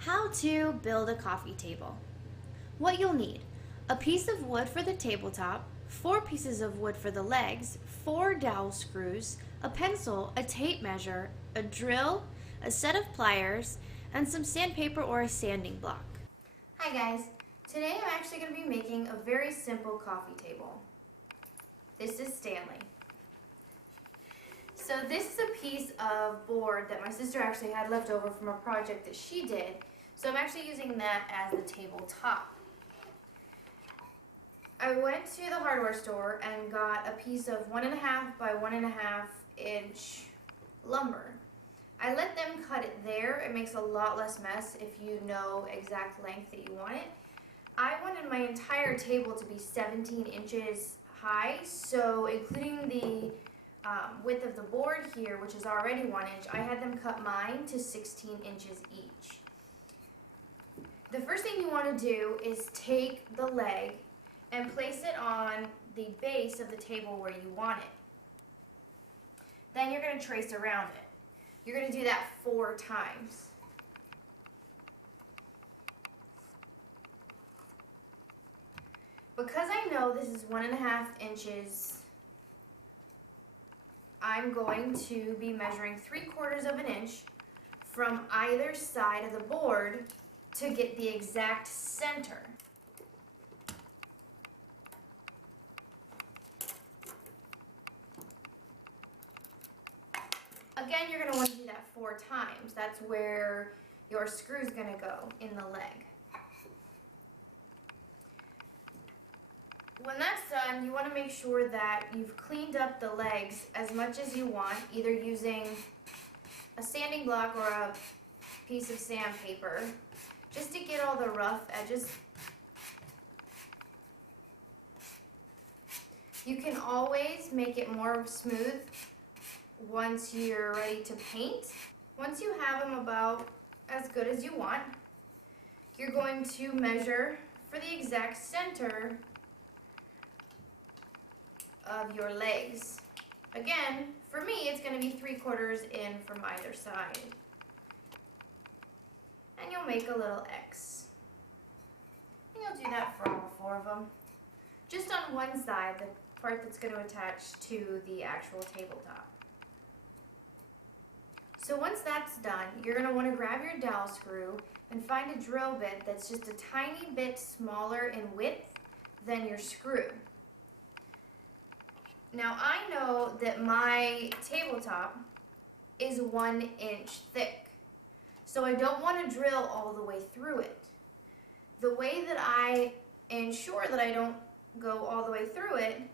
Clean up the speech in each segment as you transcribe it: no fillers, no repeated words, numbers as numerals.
How to build a coffee table. What you'll need: a piece of wood for the tabletop, 4 pieces of wood for the legs, 4 dowel screws, a pencil, a tape measure, a drill, a set of pliers, and some sandpaper or a sanding block. Hi guys, today I'm actually going to be making a very simple coffee table. This is Stanley. So this is a piece of board that my sister actually had left over from a project that she did. So I'm actually using that as the tabletop. I went to the hardware store and got a piece of 1.5 by 1.5 inch lumber. I let them cut it there. It makes a lot less mess if you know exact length that you want it. I wanted my entire table to be 17 inches high, so including the width of the board here, which is already 1 inch, I had them cut mine to 16 inches each. The first thing you want to do is take the leg and place it on the base of the table where you want it. Then you're going to trace around it. You're going to do that 4 times. Because I know this is 1.5 inches, I'm going to be measuring 3/4 of an inch from either side of the board to get the exact center. Again, you're going to want to do that 4 times. That's where your screw is going to go in the leg. When that's done, you want to make sure that you've cleaned up the legs as much as you want, either using a sanding block or a piece of sandpaper, just to get all the rough edges. You can always make it more smooth once you're ready to paint. Once you have them about as good as you want, you're going to measure for the exact center of your legs. Again, for me, it's going to be 3/4 in from either side. And you'll make a little X. And you'll do that for all 4 of them. Just on one side, the part that's going to attach to the actual tabletop. So once that's done, you're going to want to grab your dowel screw and find a drill bit that's just a tiny bit smaller in width than your screw. Now I know that my tabletop is 1 inch thick, so I don't want to drill all the way through it. The way that I ensure that I don't go all the way through it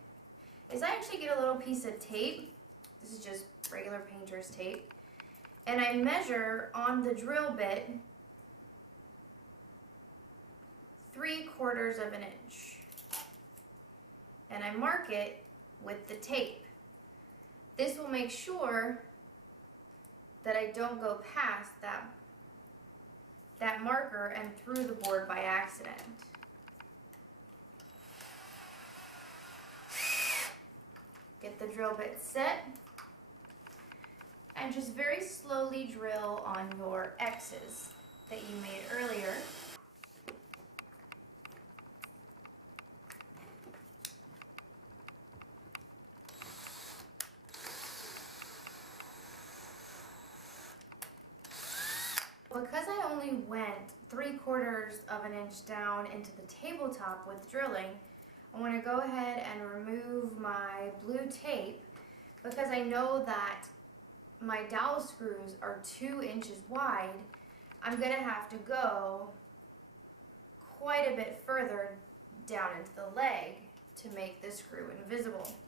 is I actually get a little piece of tape. This is just regular painter's tape. And I measure on the drill bit 3/4 of an inch. And I mark it with the tape. This will make sure that I don't go past that marker and through the board by accident. Get the drill bit set and just very slowly drill on your X's that you made earlier. Because I only went 3/4 of an inch down into the tabletop with drilling, I want to go ahead and remove my blue tape because I know that my dowel screws are 2 inches wide. I'm going to have to go quite a bit further down into the leg to make the screw invisible.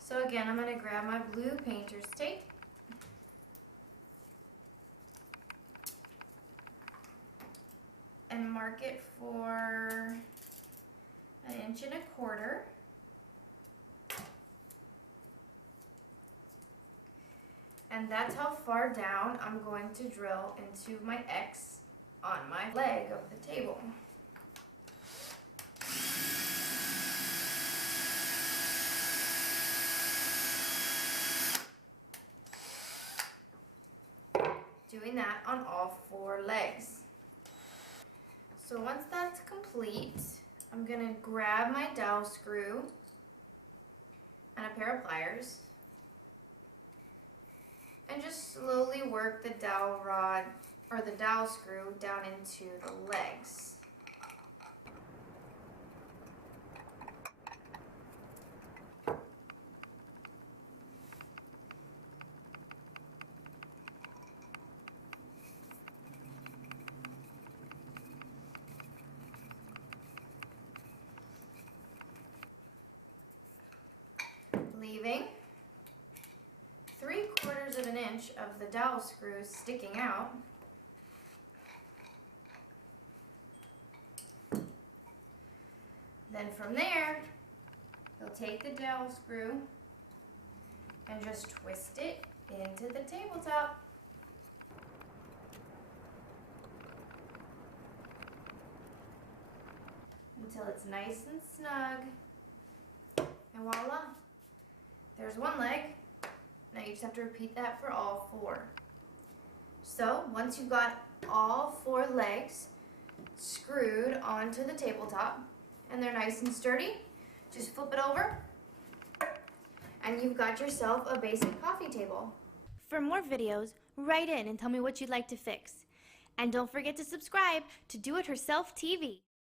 So again, I'm going to grab my blue painter's tape and mark it for 1.25 inches. And that's how far down I'm going to drill into my X on my leg of the table. doing that on all 4 legs. So once that's complete, I'm going to grab my dowel screw and a pair of pliers and just slowly work the dowel rod or the dowel screw down into the legs. Leaving 3/4 of an inch of the dowel screw sticking out. Then from there, you'll take the dowel screw and just twist it into the tabletop. Until it's nice and snug. And voila, there's 1 leg. Now you just have to repeat that for all 4. So once you've got all 4 legs screwed onto the tabletop and they're nice and sturdy, just flip it over and you've got yourself a basic coffee table. For more videos, write in and tell me what you'd like to fix. And don't forget to subscribe to Do It Herself TV.